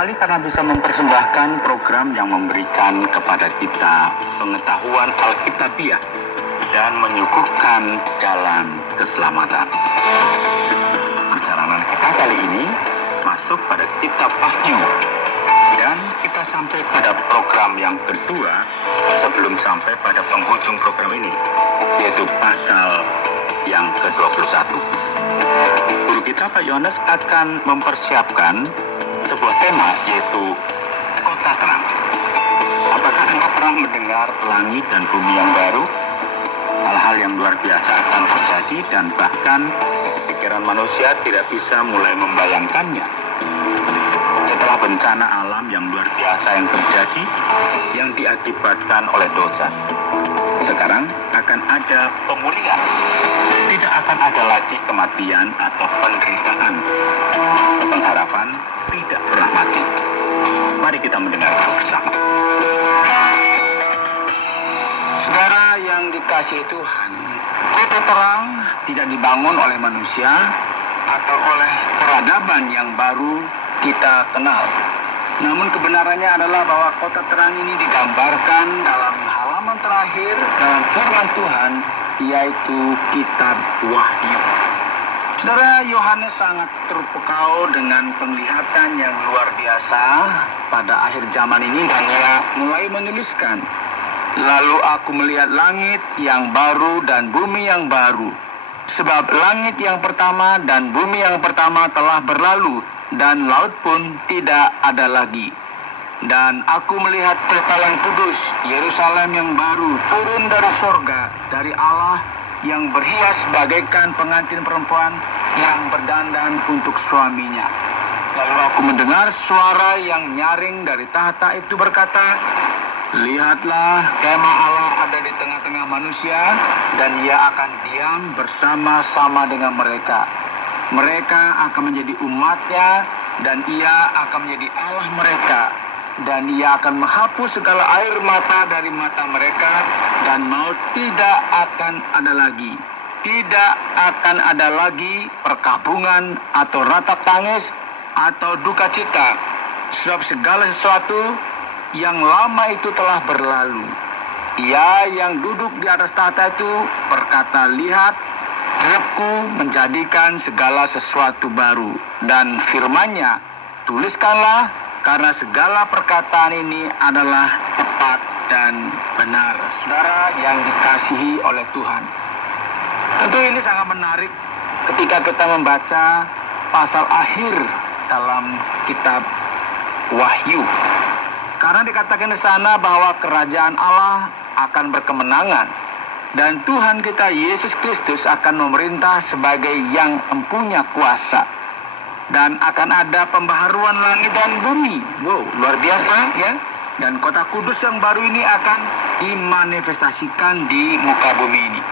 sekali karena bisa mempersembahkan program yang memberikan kepada kita pengetahuan Alkitabiah dan menyuguhkan jalan keselamatan. Perjalanan kita kali ini masuk pada kitab Wahyu, dan kita sampai pada program yang kedua sebelum sampai pada penghujung program ini, yaitu pasal yang ke-21. Guru kita Pak Yohanes akan mempersiapkan sebuah tema, yaitu kota terang. Apakah Anda pernah mendengar langit dan bumi yang baru? Hal-hal yang luar biasa akan terjadi dan bahkan pikiran manusia tidak bisa mulai membayangkannya. Setelah bencana alam yang luar biasa yang terjadi, yang diakibatkan oleh dosa, sekarang akan ada pemulihan. Tidak akan ada lagi kematian atau penderitaan. Pengharapan tidak pernah mati. Mari kita mendengarkan bersama. Saudara yang dikasihi Tuhan, kota terang tidak dibangun oleh manusia atau oleh peradaban yang baru kita kenal. Namun kebenarannya adalah bahwa kota terang ini digambarkan dalam halaman terakhir dalam firman Tuhan, yaitu kitab Wahyu. Saudara, Yohanes sangat terpukau dengan penglihatan yang luar biasa pada akhir zaman ini, dan ia mulai menuliskan, "Lalu aku melihat langit yang baru dan bumi yang baru, sebab langit yang pertama dan bumi yang pertama telah berlalu, dan laut pun tidak ada lagi. Dan aku melihat kota yang kudus, Yerusalem yang baru, turun dari sorga, dari Allah, yang berhias bagaikan pengantin perempuan yang berdandan untuk suaminya. Lalu aku mendengar suara yang nyaring dari tahta itu berkata, Lihatlah, kemah Allah ada di tengah-tengah manusia, dan ia akan diam bersama-sama dengan mereka. Mereka akan menjadi umatnya, dan ia akan menjadi Allah mereka. Dan ia akan menghapus segala air mata dari mata mereka, dan maut tidak akan ada lagi. Tidak akan ada lagi perkabungan atau ratap tangis atau duka cita, sebab segala sesuatu yang lama itu telah berlalu. Ia yang duduk di atas tahta itu berkata, Lihat, aku menjadikan segala sesuatu baru. Dan firman-Nya, tuliskanlah, karena segala perkataan ini adalah tepat dan benar. Saudara yang dikasihi oleh Tuhan, tentu ini sangat menarik ketika kita membaca pasal akhir dalam kitab Wahyu. Karena dikatakan di sana bahwa kerajaan Allah akan berkemenangan, dan Tuhan kita Yesus Kristus akan memerintah sebagai yang mempunyai kuasa. Dan akan ada pembaharuan langit dan bumi. Wow, luar biasa ya. Dan kota kudus yang baru ini akan dimanifestasikan di muka bumi ini.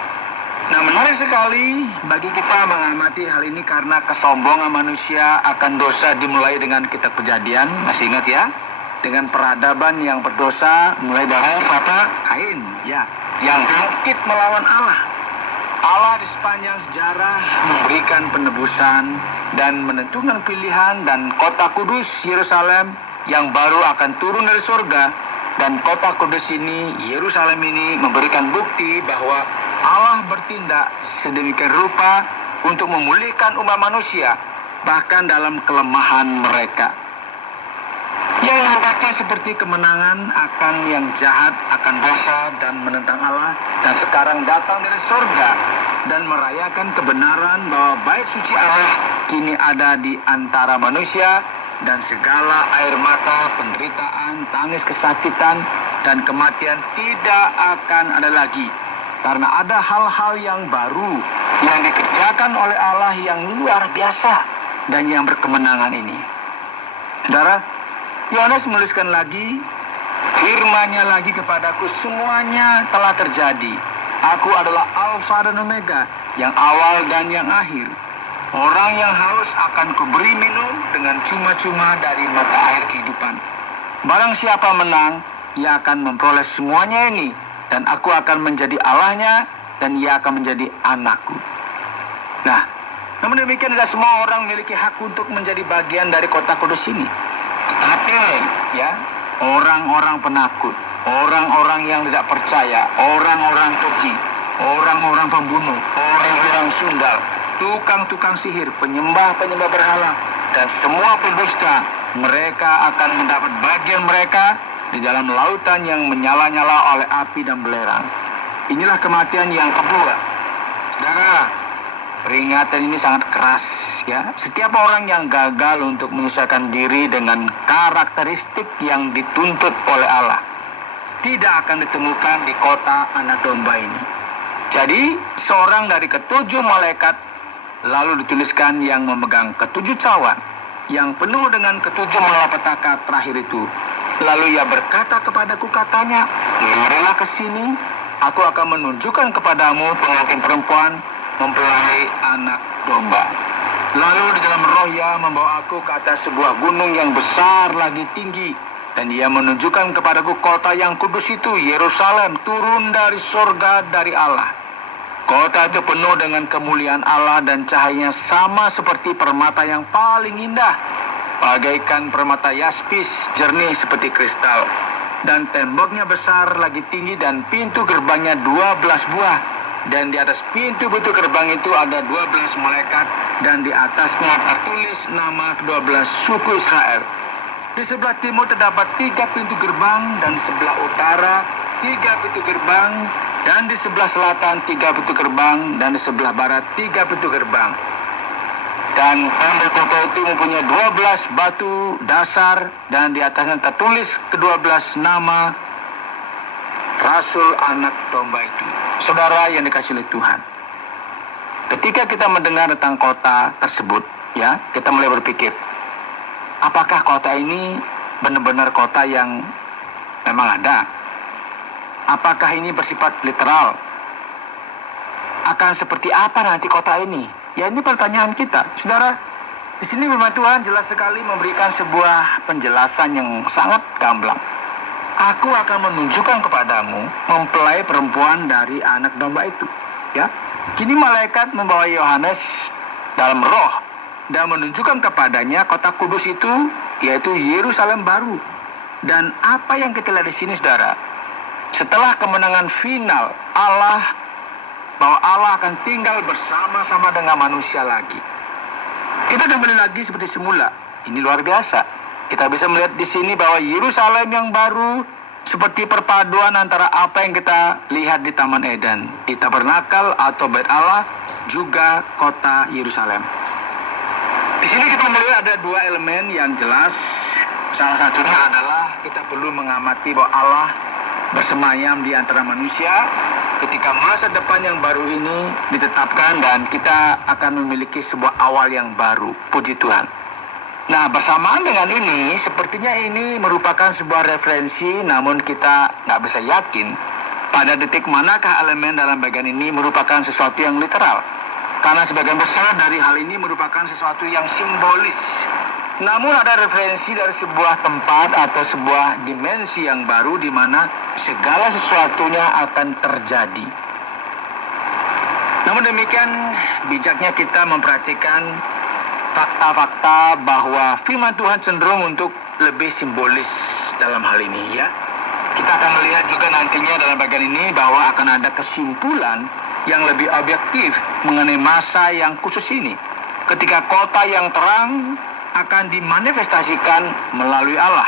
Nah, menarik sekali bagi kita mengamati hal ini karena kesombongan manusia akan dosa dimulai dengan kitab Kejadian. Masih ingat ya? Dengan peradaban yang berdosa mulai dari Kain ya, yang bangkit melawan Allah. Allah di sepanjang sejarah memberikan penebusan dan menentukan pilihan, dan kota kudus Yerusalem yang baru akan turun dari surga, dan kota kudus ini, Yerusalem ini, memberikan bukti bahwa Allah bertindak sedemikian rupa untuk memulihkan umat manusia bahkan dalam kelemahan mereka. Yang nampaknya seperti kemenangan akan yang jahat, akan dosa dan menentang Allah, dan sekarang datang dari surga dan merayakan kebenaran bahwa bait suci Allah kini ada di antara manusia, dan segala air mata, penderitaan, tangis kesakitan, dan kematian tidak akan ada lagi. Karena ada hal-hal yang baru yang dikerjakan oleh Allah yang luar biasa dan yang berkemenangan ini. Saudara, Yohanes menuliskan lagi, firman-Nya lagi kepadaku, semuanya telah terjadi. Aku adalah Alfa dan Omega, yang awal dan yang akhir. Orang yang haus akan kuberi minum dengan cuma-cuma dari mata air kehidupan. Barang siapa menang, ia akan memperoleh semuanya ini, dan aku akan menjadi Allahnya, dan ia akan menjadi anakku. Nah, namun demikian tidak semua orang memiliki hak untuk menjadi bagian dari kota kudus ini. Tapi ya, orang-orang penakut, orang-orang yang tidak percaya, orang-orang keji, orang-orang pembunuh, orang-orang sundal, tukang-tukang sihir, penyembah-penyembah berhala, dan semua pendusta, mereka akan mendapat bagian mereka di dalam lautan yang menyala-nyala oleh api dan belerang. Inilah kematian yang kedua. Saudara, peringatan ini sangat keras. Ya, setiap orang yang gagal untuk menyesuaikan diri dengan karakteristik yang dituntut oleh Allah tidak akan ditemukan di kota anak domba ini. Jadi, seorang dari ketujuh malaikat lalu dituliskan yang memegang ketujuh cawan yang penuh dengan ketujuh malapetaka terakhir itu. Lalu ia berkata kepadaku, katanya, "Marilah ke sini, aku akan menunjukkan kepadamu pengantin perempuan mempelai anak domba." Lalu di dalam roh ia membawa aku ke atas sebuah gunung yang besar lagi tinggi. Dan ia menunjukkan kepadaku kota yang kudus itu, Yerusalem, turun dari surga dari Allah. Kota itu penuh dengan kemuliaan Allah dan cahayanya sama seperti permata yang paling indah. Bagaikan permata yaspis, jernih seperti kristal. Dan temboknya besar lagi tinggi dan pintu gerbangnya 12 buah. Dan di atas pintu-pintu gerbang itu ada 12 malaikat, dan di atasnya tertulis nama ke-12 suku Israel. Di sebelah timur terdapat 3 pintu gerbang, dan sebelah utara 3 pintu gerbang, dan di sebelah selatan 3 pintu gerbang, dan di sebelah barat 3 pintu gerbang. Dan tembok kota itu mempunyai 12 batu dasar, dan di atasnya tertulis ke-12 nama Rasul Anak Domba itu. Saudara yang dikasihi oleh Tuhan, ketika kita mendengar tentang kota tersebut, ya, kita mulai berpikir, apakah kota ini benar-benar kota yang memang ada? Apakah ini bersifat literal? Akan seperti apa nanti kota ini? Ya, ini pertanyaan kita. Saudara, di sini firman Tuhan jelas sekali memberikan sebuah penjelasan yang sangat gamblang. Aku akan menunjukkan kepadamu mempelai perempuan dari anak domba itu. Ya, kini malaikat membawa Yohanes dalam roh dan menunjukkan kepadanya kota kudus itu, yaitu Yerusalem baru. Dan apa yang kita lihat di sini, saudara, setelah kemenangan final Allah, bahwa Allah akan tinggal bersama-sama dengan manusia lagi. Kita kembali lagi seperti semula. Ini luar biasa. Kita bisa melihat di sini bahwa Yerusalem yang baru seperti perpaduan antara apa yang kita lihat di Taman Eden, di Tabernakel atau Bait Allah, juga kota Yerusalem. Di sini kita melihat ada 2 elemen yang jelas. Salah satunya adalah kita perlu mengamati bahwa Allah bersemayam di antara manusia ketika masa depan yang baru ini ditetapkan, dan kita akan memiliki sebuah awal yang baru. Puji Tuhan. Nah, bersamaan dengan ini, sepertinya ini merupakan sebuah referensi, namun kita nggak bisa yakin pada detik manakah elemen dalam bagian ini merupakan sesuatu yang literal. Karena sebagian besar dari hal ini merupakan sesuatu yang simbolis. Namun ada referensi dari sebuah tempat atau sebuah dimensi yang baru di mana segala sesuatunya akan terjadi. Namun demikian, bijaknya kita memperhatikan fakta-fakta bahwa firman Tuhan cenderung untuk lebih simbolis dalam hal ini, ya. Kita akan melihat juga nantinya dalam bagian ini bahwa akan ada kesimpulan yang lebih objektif mengenai masa yang khusus ini. Ketika kota yang terang akan dimanifestasikan melalui Allah.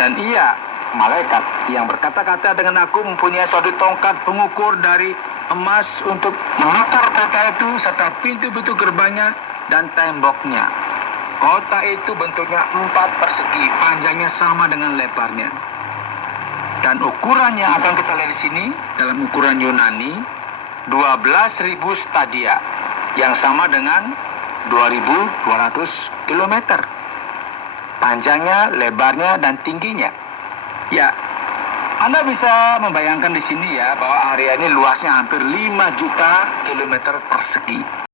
Dan ia, malaikat yang berkata-kata dengan aku, mempunyai suatu tongkat pengukur dari emas untuk mengukur kota itu serta pintu-pintu gerbangnya dan temboknya. Kota itu bentuknya 4 persegi, panjangnya sama dengan lebarnya. Dan ukurannya akan kita lihat di sini dalam ukuran Yunani 12.000 stadia, yang sama dengan 2.200 km. Panjangnya, lebarnya, dan tingginya. Ya, Anda bisa membayangkan di sini ya bahwa area ini luasnya hampir 5 juta kilometer persegi.